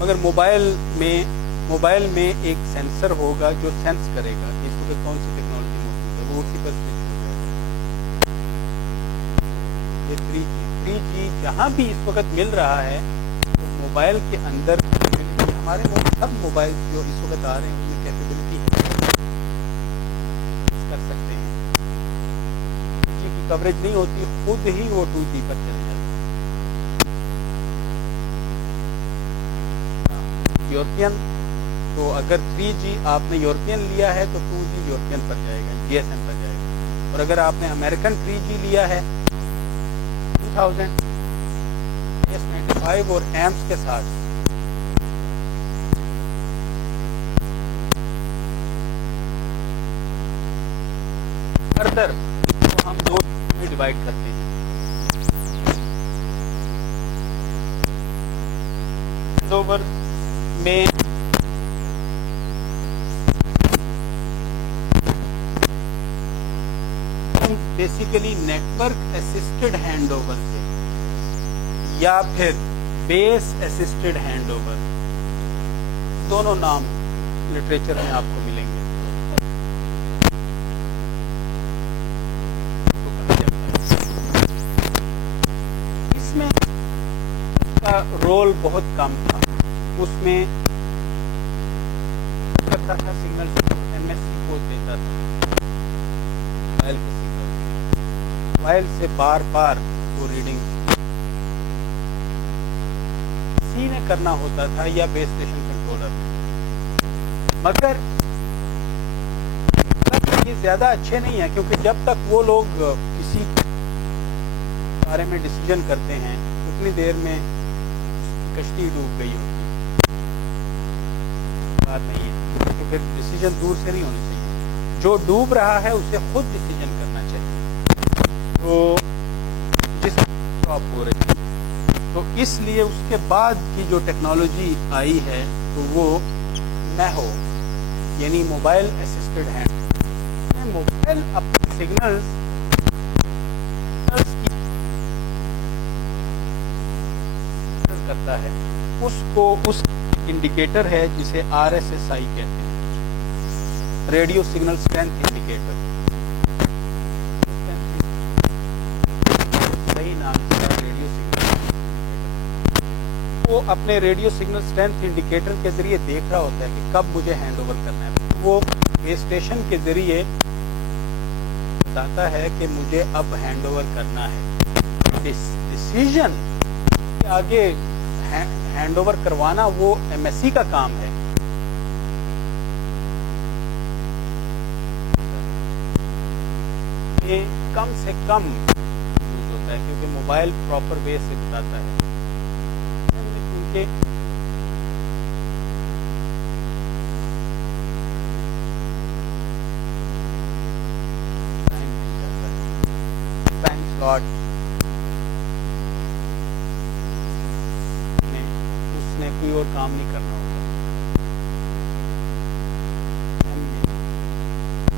मगर मोबाइल में एक सेंसर होगा जो सेंस करेगा कि इस वक्त कौन सी टेक्नोलॉजी मौजूद है, वो उसी पर स्विच हो जाएगा। ये 3G जहाँ भी इस वक्त मिल रहा है, तो मोबाइल के अंदर हमारे सब मोबाइल जो इस वक्त आ रहे हैं उनमें कैपेबिलिटी कर सकते हैं। 3G की कवरेज नहीं होती, खुद ही वो 2G पर चल जाता है। यूरोपियन, तो अगर 3G आपने यूरोपियन लिया है तो 2G यूरोपियन पर जाएगा, GSM पर जाएगा। और अगर आपने अमेरिकन 3G लिया है 2000 S95 और एम्प्स के साथ, फर्दर तो हम दो में डिवाइड करते हैं। हैंडओवर में हम बेसिकली नेटवर्क असिस्टेड हैंडओवर से या फिर बेस असिस्टेड हैंडओवर, दोनों नाम लिटरेचर में आपको मिलेंगे। रोल बहुत कम था, उसमें करता था सिग्नल MSC को देता था मोबाइल के सिग्नल, मोबाइल से बार बार वो रीडिंग सी ने करना होता था या बेस स्टेशन कंट्रोलर में। मगर ये ज्यादा अच्छे नहीं है, क्योंकि जब तक वो लोग किसी बारे में डिसीजन करते हैं उतनी देर में कश्ती डूब गई होती बात नहीं है, तो फिर डिसीजन दूर से नहीं होनी चाहिए। जो डूब रहा है उसे खुद डिसीजन करना चाहिए। तो जिस स्टॉप हो रही है, तो इसलिए उसके बाद की जो टेक्नोलॉजी आई है तो वो मैहो यानी मोबाइल असिस्टेड हैंड। मोबाइल अपने सिग्नल्स करता है, उसको उस इंडिकेटर है जिसे RSSI कहते हैं, रेडियो सिग्नल स्ट्रेंथ इंडिकेटर। सही नाम है रेडियो सिग्नल। वो अपने रेडियो सिग्नल स्ट्रेंथ इंडिकेटर के जरिए देख रहा होता है कि कब मुझे हैंडओवर करना है। वो बेस स्टेशन के जरिए बताता है कि मुझे अब हैंडओवर करना है। डिसीजन आगे हैंडओवर करवाना वो MSC का काम है। ये कम से कम यूज होता है क्योंकि मोबाइल प्रॉपर वे से बताता है। क्योंकि टाइम स्लॉट कोई और काम नहीं करना होगा,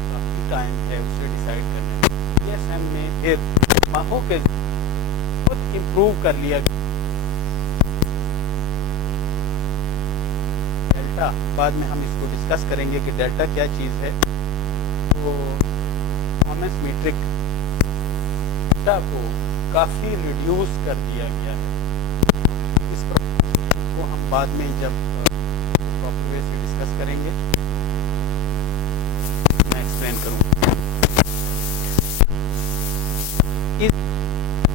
काफी टाइम है उसे डिसाइड करने में। GSM में फिर माहो के खुद इम्प्रूव कर लिया। डेल्टा बाद में हम इसको डिस्कस करेंगे कि डेल्टा क्या चीज है। तो परफॉर्मेंस मीट्रिक डेल्टा को काफी रिड्यूस कर दिया गया है। को हम बाद में जब प्रॉपर वे से डिस्कस करेंगे मैं एक्सप्लेन करूंगा।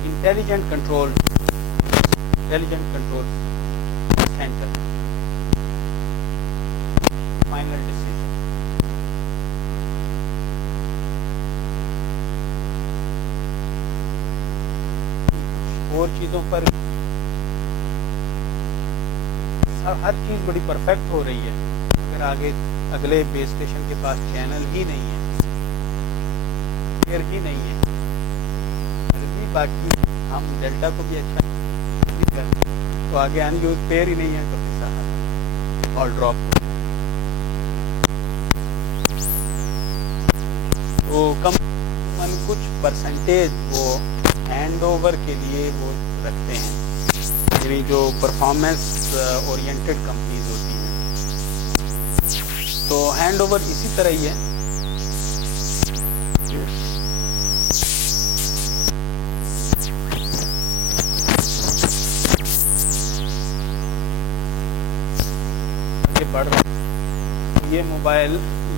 Intelligent control centre, final decision. और चीजों पर हर चीज बड़ी परफेक्ट हो रही है, अगर आगे अगले बेस स्टेशन के पास चैनल ही नहीं है, पेयर ही नहीं है, फिर भी बाकी हम डेल्टा को भी अच्छा कर, तो आगे अनयूज पेयर ही नहीं है तो फिर ऑल ड्रॉप। तो कम कुछ परसेंटेज वो हैंड ओवर के लिए वो रखते हैं, यानी जो परफॉर्मेंस ओरिएंटेड कंपनीज होती हैं, तो हैंड ओवर इसी तरह ही है। ये बढ़ रहा है, ये मोबाइल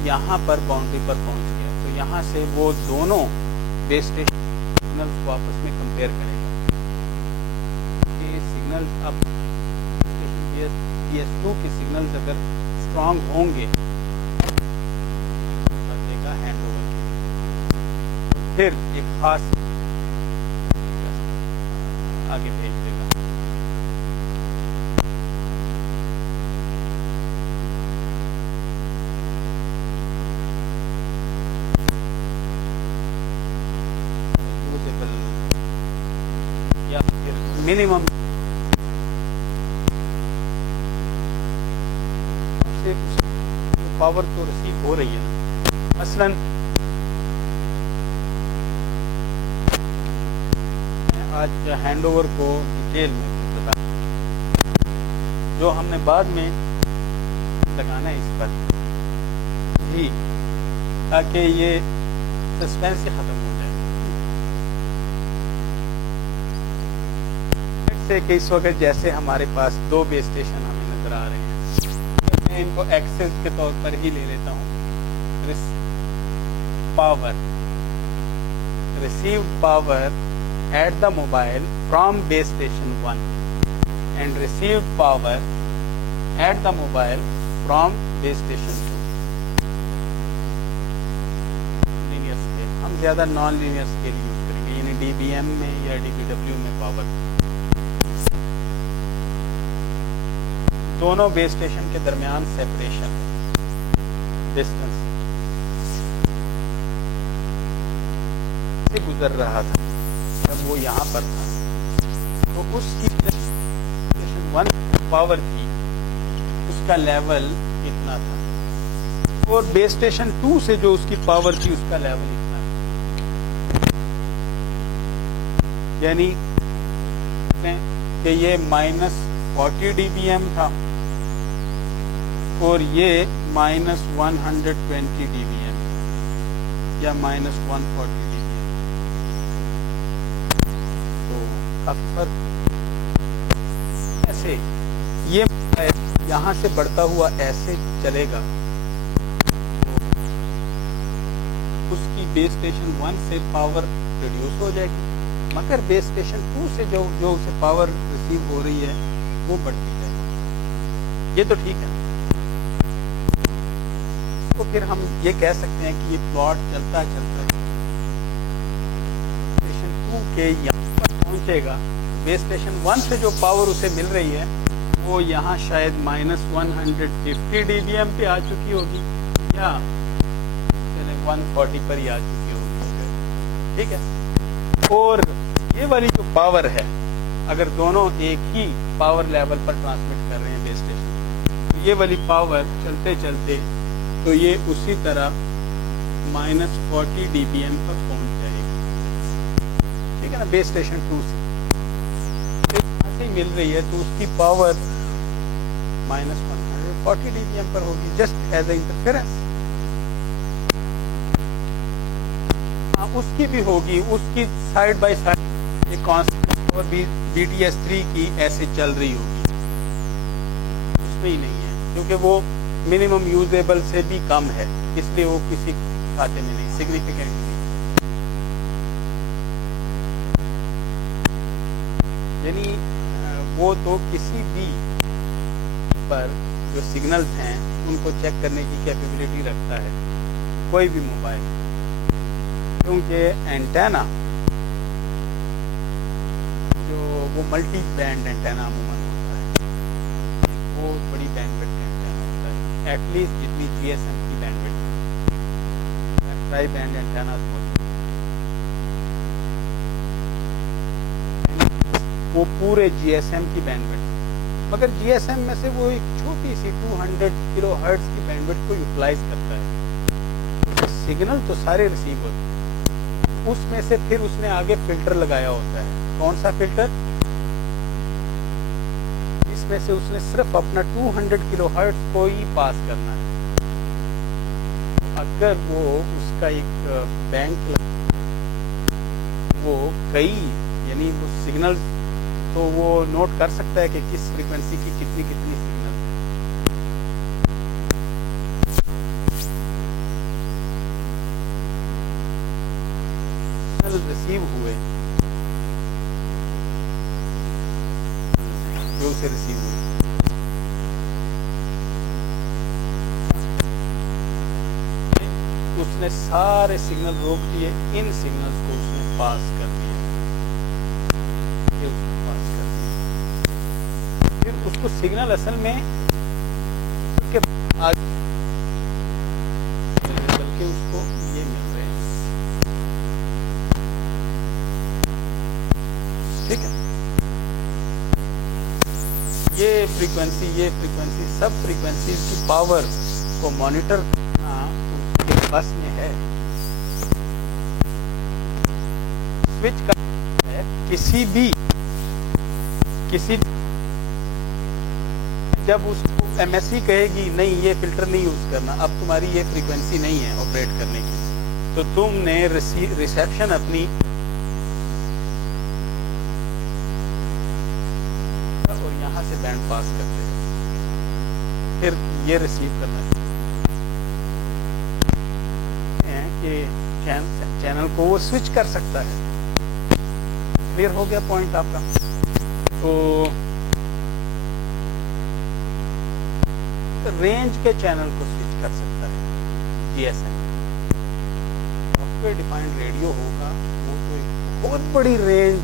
यहाँ पर बाउंड्री पर पहुंच गया, तो यहाँ से वो दोनों बेस स्टेशन सिग्नल्स को आपस में कंपेयर करेगा। ये सिग्नल्स अब BS2 के सिग्नल्स अगर स्ट्रांग होंगे देगा हैंड ओवर, फिर एक खास आगे भेज देगा। या फिर मिनिमम से पावर तो रिसीव हो रही है ना। मसलन आज हैंडओवर को डिटेल में बता, जो हमने बाद में लगाना है इस पर भी, ताकि ये सस्पेंस ही खत्म हो जाए। जैसे कि इस वक्त जैसे हमारे पास दो बेस स्टेशन हमें नजर आ रहे हैं, मैं इनको एक्सेस के तौर पर ही ले लेता हूँ। Power, received power at the mobile from base station 1 and received power at the mobile from base station 2। Linear scale हम ज्यादा नॉन लीनियर स्केल यूज करेंगे, यानी DBM में या DBW में पावर। दोनों बेस स्टेशन के दरमियान सेपरेशन डिस्टेंस से गुजर रहा था जब वो यहाँ पर था, तो उसकी स्टेशन 1 पावर थी, उसका लेवल इतना था, और बेस स्टेशन 2 से जो उसकी पावर थी उसका लेवल इतना था। यानी कि ये -40 dBm था और ये -120 dBm या -140 dBm। ऐसे ये यहाँ से बढ़ता हुआ ऐसे चलेगा, उसकी बेस स्टेशन 1 से पावर रिड्यूस हो जाएगी, मगर बेस स्टेशन 2 से जो उसे पावर रिसीव हो रही है वो बढ़ती जाएगी। ये तो ठीक है। तो फिर हम ये कह सकते हैं कि ये प्लॉट चलता चलता स्टेशन 2 के पहुंचेगा, बेस स्टेशन 1 से जो पावर उसे मिल रही है वो यहाँ शायद -150 dBm पे आ चुकी होगी या 140 पर ही आ चुकी होगी, ठीक है। और ये वाली जो पावर है, अगर दोनों एक ही पावर लेवल पर ट्रांसमिट कर रहे हैं बेस स्टेशन, तो ये वाली पावर चलते चलते तो ये उसी तरह -40 dBm पर पहुंच जाएगी, ठीक है ना। बेस स्टेशन 2 से मिल रही है तो उसकी पावर -140 dBm पर होगी, जस्ट एज ए इंटरफेरेंस। उसकी भी होगी, उसकी साइड बाय साइड एक कांस्टेंट और भी BTS3 की ऐसे चल रही होगी, उसमें ही नहीं है क्योंकि वो मिनिमम यूजेबल से भी कम है, इसलिए वो किसी खाते में नहीं, सिग्निफिकेंट नहीं। यानी वो तो किसी भी पर जो सिग्नल्स हैं उनको चेक करने की कैपेबिलिटी रखता है कोई भी मोबाइल, क्योंकि एंटेना जो वो मल्टी बैंड एंटेना अमूमन होता है, वो बड़ी बैंडविड्थ एंटेना होता है, एटलीस्ट जितनी GSM की बैंडविड्थ है। ट्राई बैंड एंटेना वो पूरे GSM की बैंडविड्थ, मगर GSM में से वो एक छोटी सी 200 किलोहर्ट्ज की बैंडविड्थ को यूटिलाइज करता है। तो सिग्नल तो सारे रिसीव होते हैं, उसमें से फिर उसने आगे फिल्टर लगाया होता है। कौन सा फिल्टर? इसमें से उसने सिर्फ अपना 200 किलोहर्ट्ज को ही पास करना है। अगर वो उसका एक बैंक वो कई यानी वो सिग्नल तो वो नोट कर सकता है कि किस फ्रीक्वेंसी की कितनी कितनी सिग्नल रिसीव हुए, जो उसे रिसीव हुए, उसने सारे सिग्नल रोक दिए, इन सिग्नल्स को उसने पास कर दिया, फिर उसको सिग्नल असल में के आगे बल्कि उसको ये मिल रहे हैं, ठीक है। ये फ्रीक्वेंसी सब फ्रीक्वेंसी की पावर को मॉनिटर करना उसके बस में है। स्विच का है किसी जब उसको MSC कहेगी नहीं ये फिल्टर नहीं यूज करना, अब तुम्हारी ये फ्रीक्वेंसी नहीं है ऑपरेट करने की, तो तुमने रिसेप्शन अपनी और यहां से बैंड पास करते हैं, फिर ये रिसीव करना है कि चैनल को वो स्विच कर सकता है। क्लियर हो गया पॉइंट आपका? तो रेंज के चैनल को स्विच कर सकता है GSM। सॉफ्टवेयर डिफाइंड रेडियो होगा वो तो एक बहुत बड़ी रेंज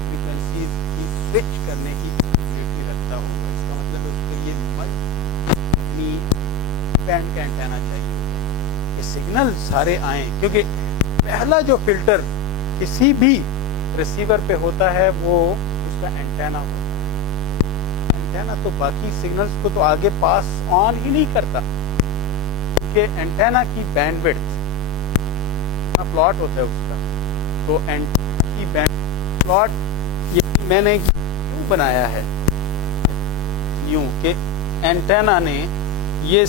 फ्रीक्वेंसी की स्विच करने की कैपेबिलिटी रखता होगा। इसका मतलब है उसको ये मल्टी बैंड का एंटेना चाहिए कि सिग्नल सारे आए, क्योंकि पहला जो फिल्टर किसी भी रिसीवर पे होता है वो उसका एंटेना होता है। एंटेना तो बाकी सिग्नल्स को तो आगे पास ऑन ही नहीं करता, क्योंकि एंटेना की बैंडविड्थ प्लॉट होता है उसका, तो एंटेना की बैंड प्लॉट ये मैंने क्यों बनाया है यूं कि एंटेना ने ये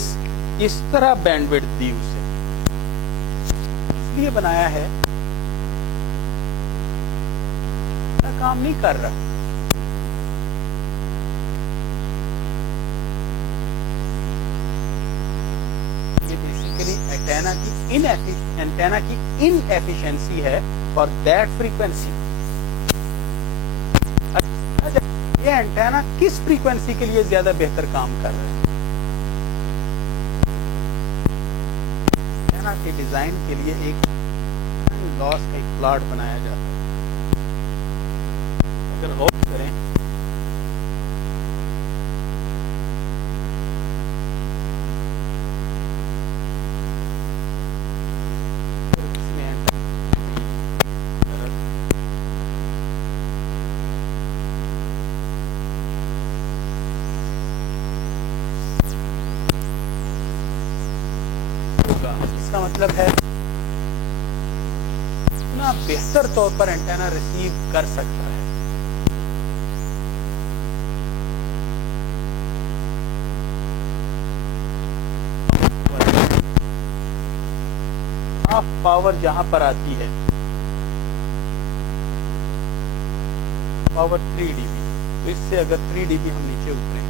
इस तरह बैंडविड्थ दी उसे, इसलिए बनाया है, काम नहीं कर रहा। ये बेसिकली एंटेना की इनएफिशिएंसी है फॉर दैट फ्रीक्वेंसी। ये एंटेना किस फ्रीक्वेंसी के लिए ज्यादा बेहतर काम कर रहा है? एंटेना के डिजाइन के लिए एक लॉस का एक प्लॉट बनाया जाता है। अगर गौर करें इसका मतलब है इतना बेहतर तौर पर एंटेना रिसीव कर सकता है। हाफ पावर जहां पर आती है पावर 3 dB, तो इससे अगर 3 dB हम नीचे उतरे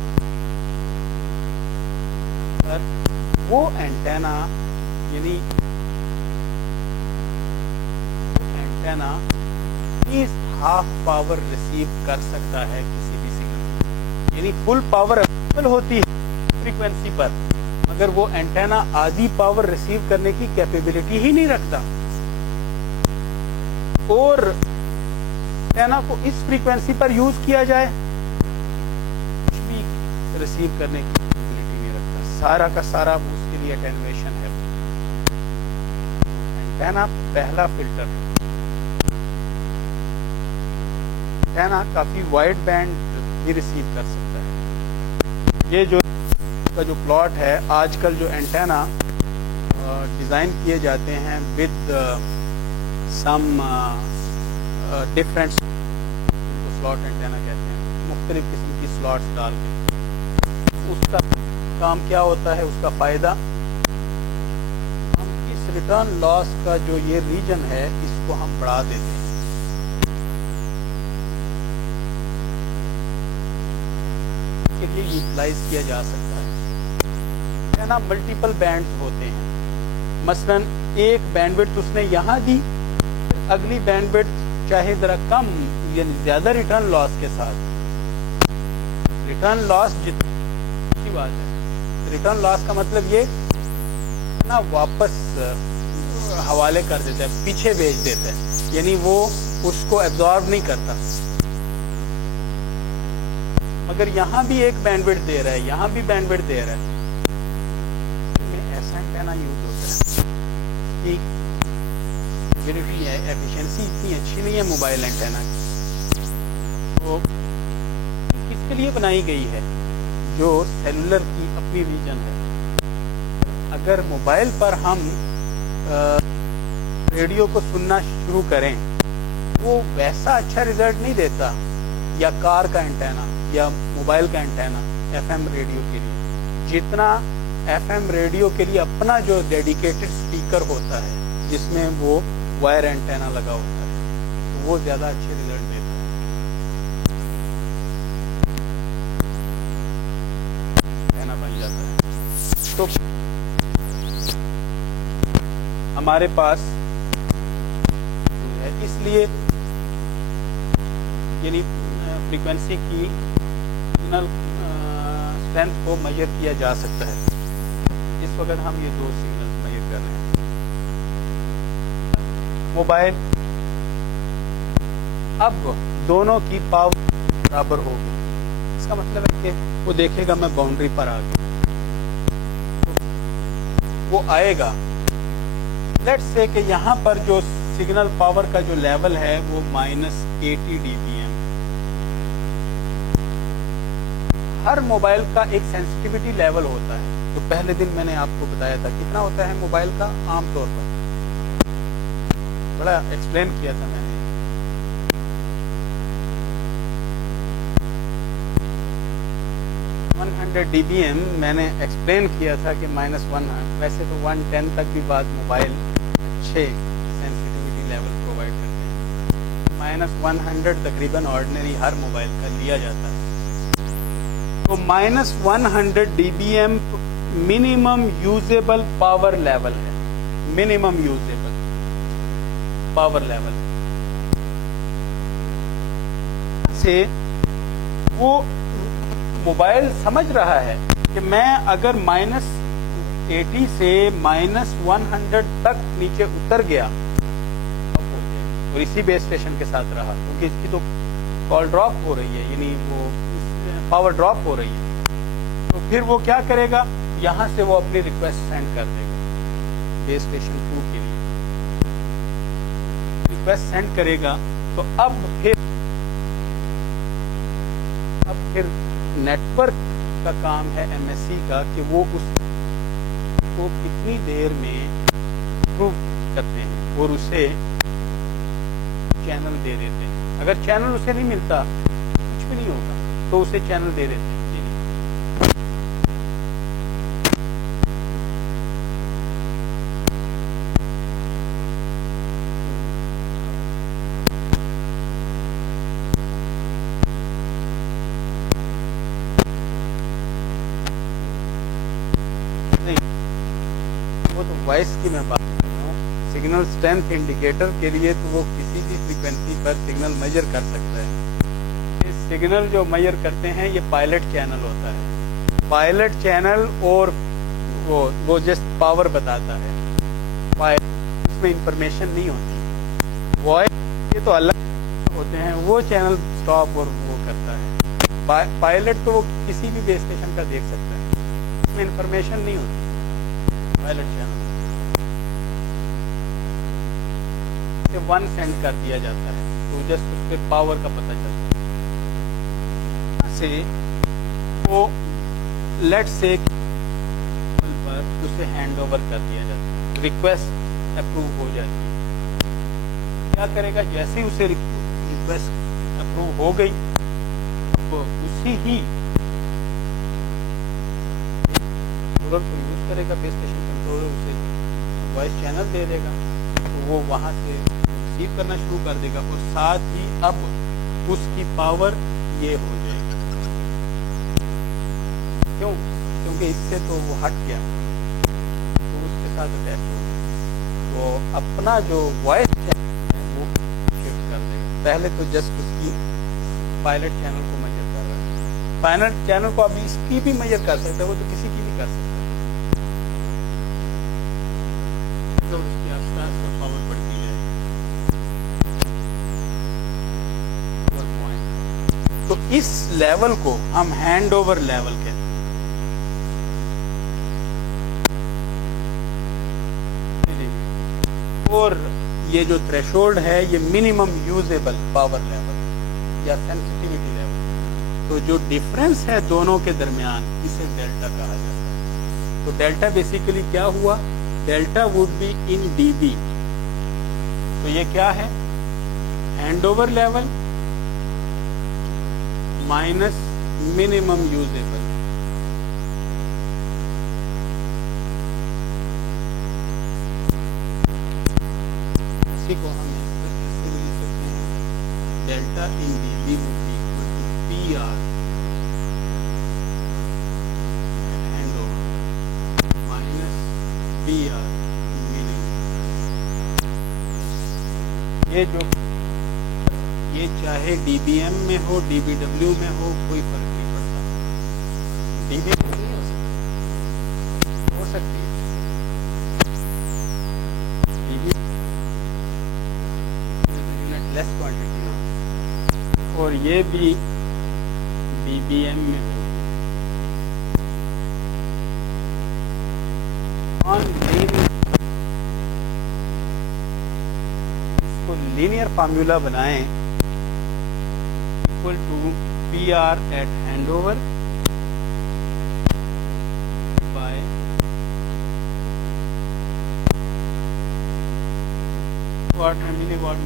वो एंटेना यानी एंटेना हाफ पावर रिसीव कर सकता है किसी भी सिग्नल, यानी फुल पावर केपेबल होती है फ्रीक्वेंसी पर, मगर वो एंटेना आधी पावर रिसीव करने की कैपेबिलिटी ही नहीं रखता, और एंटेना को इस फ्रीक्वेंसी पर यूज किया जाए कुछ भी रिसीव करने की कैपेबिलिटी नहीं रखता, सारा का सारा उसके लिए अटेन्युएशन है। एंटेना पहला फिल्टर है। एंटेना काफी वाइड बैंड भी रिसीव कर सकता है। ये जो का जो प्लॉट है, आजकल जो एंटेना डिजाइन किए जाते हैं with some different slot antenna कहते हैं, मुख्तलिफ किस्म की स्लॉट्स डाल के, उसका काम क्या होता है, उसका फायदा हम इस रिटर्न लॉस का जो ये रीजन है इसको हम बढ़ा देते हैं। के लिए यूटिलाइज किया जा सकता है ना। मल्टीपल बैंड होते हैं, मसलन एक बैंडविड्थ उसने यहाँ दी, अगली बैंडविड्थ चाहे जरा कम यानी ज्यादा रिटर्न लॉस के साथ, रिटर्न लॉस जितनी बात है, रिटर्न लॉस का मतलब ये ना वापस हवाले कर देता है, पीछे भेज देता है, यानी वो उसको एब्जॉर्ब नहीं करता। मगर यहाँ भी एक बैंडविड्थ दे रहा है, यहाँ भी बैंडविड्थ दे रहा है, ऐसा एंटेना यूज होता है कि एफिशिएंसी इतनी अच्छी नहीं है मोबाइल एंटेना की। तो किसके लिए बनाई गई है? जो सेलुलर की अपनी रीजन है। अगर मोबाइल पर हम रेडियो को सुनना शुरू करें, वो वैसा अच्छा रिजल्ट नहीं देता, या कार का एंटेना या मोबाइल का एंटेना एफएम रेडियो के लिए, जितना एफएम रेडियो के लिए अपना जो डेडिकेटेड स्पीकर होता है जिसमें वो वायर एंटेना लगा होता है, तो वो ज्यादा अच्छे रिजल्ट देता है। एंटेना बन जाता है। तो हमारे पास है, इसलिए यानी फ्रीक्वेंसी की सिग्नल स्ट्रेंथ को मेजर किया जा सकता है। इस वक्त हम ये दो सिग्नल मेजर कर रहे हैं। मोबाइल अब दोनों की पावर बराबर होगी, इसका मतलब है कि वो देखेगा मैं बाउंड्री पर आ गया, तो वो आएगा। लेट्स से कि यहाँ पर जो सिग्नल पावर का जो लेवल है वो -80 dBm। हर मोबाइल का एक सेंसिटिविटी लेवल होता है, जो पहले दिन मैंने आपको बताया था। कितना होता है मोबाइल का आमतौर पर, बड़ा एक्सप्लेन किया था मैंने। 100 dBm मैंने एक्सप्लेन किया था कि -100, वैसे तो 110 तक भी बात मोबाइल अच्छे सेंसिटिविटी लेवल प्रोवाइड करते हैं। -100 तकरीबन ऑर्डिनरी हर मोबाइल का लिया जाता है। तो -100 dBm minimum usable power level है, मिनिमम यूजेबल पावर लेवल से वो मोबाइल समझ रहा है कि मैं अगर -80 से -100 तक नीचे उतर गया और इसी बेस स्टेशन के साथ रहा, क्योंकि इसकी तो कॉल ड्रॉप हो रही है, यानी वो पावर ड्रॉप हो रही है, तो फिर वो क्या करेगा, यहां से वो अपनी रिक्वेस्ट सेंड कर देगा बेस स्टेशन 2 के लिए। रिक्वेस्ट सेंड करेगा तो अब फिर नेटवर्क का काम है MSC का कि वो उसको कितनी देर में प्रूव करते हैं और उसे चैनल दे देते हैं। अगर चैनल उसे नहीं मिलता कुछ भी नहीं होगा, तो उसे चैनल दे देते हैं। वॉइस की मैं बात कर रहा हूँ। सिग्नल स्ट्रेंथ इंडिकेटर के लिए तो वो किसी भी फ्रीक्वेंसी पर सिग्नल मेजर कर सकता है। ये सिग्नल जो मेजर करते हैं ये पायलट चैनल होता है। पायलट चैनल और वो जस्ट पावर बताता है, इसमें इंफॉर्मेशन नहीं होती। वॉइस ये तो अलग होते हैं, वो चैनल स्टॉप और वो करता है। पायलट तो वो किसी भी बेस स्टेशन का देख सकता है, इसमें इंफॉर्मेशन नहीं होती। पायलट चैनल से 1 सेंड कर दिया जाता है, तो जस्ट उस पर पावर का पता चलता है। से वो लेट से पर उसे हैंड ओवर कर दिया जाता है, रिक्वेस्ट अप्रूव हो जाती है। क्या करेगा, जैसे ही उसे रिक्वेस्ट अप्रूव हो गई, अब उसी ही कंट्रोलर को यूज करेगा, बेस स्टेशन कंट्रोलर उसे वॉइस चैनल दे देगा, तो वो वहां से रिसीव करना शुरू कर देगा, और साथ ही अब उसकी पावर ये हो जाएगी। क्यों? क्योंकि इससे तो वो हट गया, तो उसके साथ अटैच हो गया, वो अपना जो वॉइस चैनल है वो शिफ्ट कर देगा। पहले तो जस्ट उसकी पायलट चैनल को मेजर कर रहा है, पायलट चैनल को अभी इसकी भी मेजर कर सकता है, वो तो किसी की भी कर सकता है, तो उसकी आस्ता आस्ता पावर बढ़ती जाएगी। तो इस लेवल को हम हैंड ओवर लेवल कहते हैं। और ये जो थ्रेशोल्ड है ये मिनिमम यूजेबल पावर लेवल या सेंसिटिविटी लेवल, तो जो डिफरेंस है दोनों के दरमियान इसे डेल्टा कहा जाता है। तो डेल्टा बेसिकली क्या हुआ, delta would be in dB. तो ये क्या है, handover level minus minimum usable. को हम ऐसे भी लिख सकते हैं, delta in dB would be equal to P R handover minus B R minimum. ये चाहे डीबीएम में हो, डीबीडब्ल्यू में हो, कोई फर्क नहीं पड़ता। डीबी नहीं हो सकती है लेस क्वांटिटी, और ये भी डीबीएम में होगी। इसको लीनियर फार्मूला बनाएं, equal to P R at handover by watt milliwatt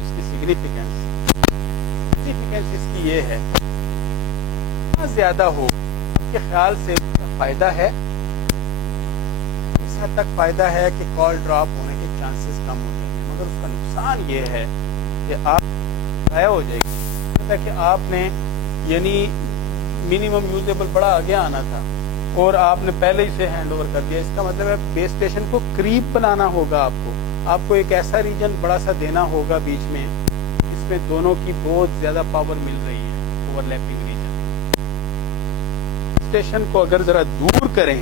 इसकी सिग्निफिकेंस इसकी ये है, ज्यादा हो आपके ख्याल से फायदा है, इस हद तक फायदा है कि कॉल ड्रॉप होने के चांसेस कम हो जाएंगे, मगर उसका नुकसान ये है कि आप गायब हो जाएगी, कि आपने यानी मिनिमम यूजेबल बड़ा आगे आना था और आपने पहले ही से हैंड ओवर कर दिया। इसका मतलब है बेस स्टेशन को क्रीप बनाना होगा, आपको एक ऐसा रीजन बड़ा सा देना होगा बीच में, इसमें दोनों की बहुत ज्यादा पावर मिल रही है, ओवरलैपिंग रीजन। स्टेशन को अगर जरा दूर करें,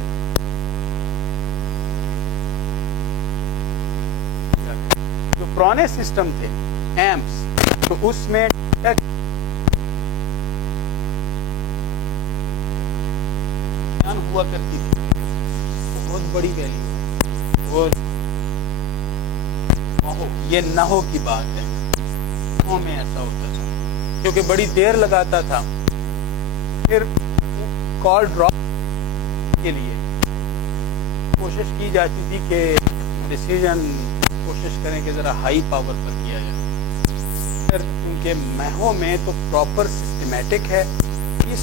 जो पुराने सिस्टम थे एम्प्स, तो उसमें हुआ करती थी, बहुत बड़ी वैल्यू, और ये नहो की बात है, नहो में ऐसा होता था क्योंकि बड़ी देर लगाता था, फिर कॉल ड्रॉप के लिए कोशिश की जाती थी कि डिसीजन कोशिश करें कि जरा हाई पावर पर किया जाए। फिर उनके महो में तो प्रॉपर सिस्टमैटिक है, इस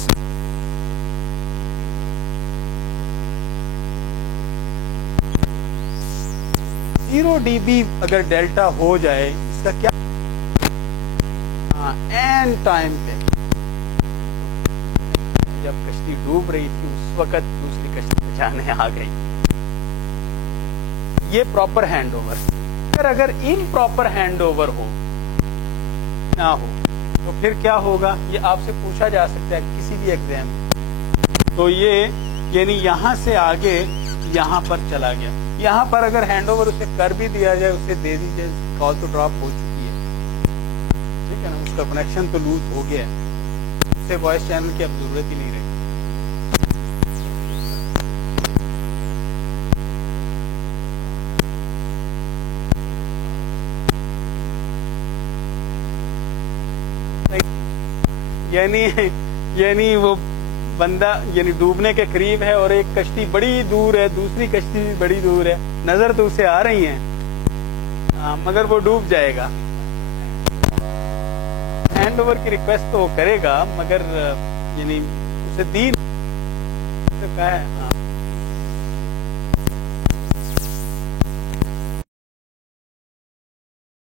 0 dB अगर डेल्टा हो जाए, इसका क्या, एन टाइम पे जब कश्ती डूब रही थी उस वक्त दूसरी कश्ती बचाने आ गई। ये प्रॉपर हैंड ओवर। अगर इम्प्रॉपर हैंड ओवर हो ना हो तो फिर क्या होगा, ये आपसे पूछा जा सकता है किसी भी एग्जाम में। तो ये यानी यहाँ से आगे यहाँ पर चला गया, यहाँ पर अगर हैंडओवर उसे कर भी दिया जाए, उसे दे दीजिए, कॉल तो ड्रॉप हो चुकी है, ठीक है ना, उसका कनेक्शन तो लूज हो गया है, उससे वॉइस चैनल की अब जरूरत ही नहीं रही। यानी वो बंदा यानी डूबने के करीब है और एक कश्ती बड़ी दूर है, दूसरी कश्ती भी बड़ी दूर है, नजर तो उसे आ रही है, मगर वो डूब जाएगा। हैंड ओवर की रिक्वेस्ट तो वो करेगा, मगर यानी उसे दी तो क्या है,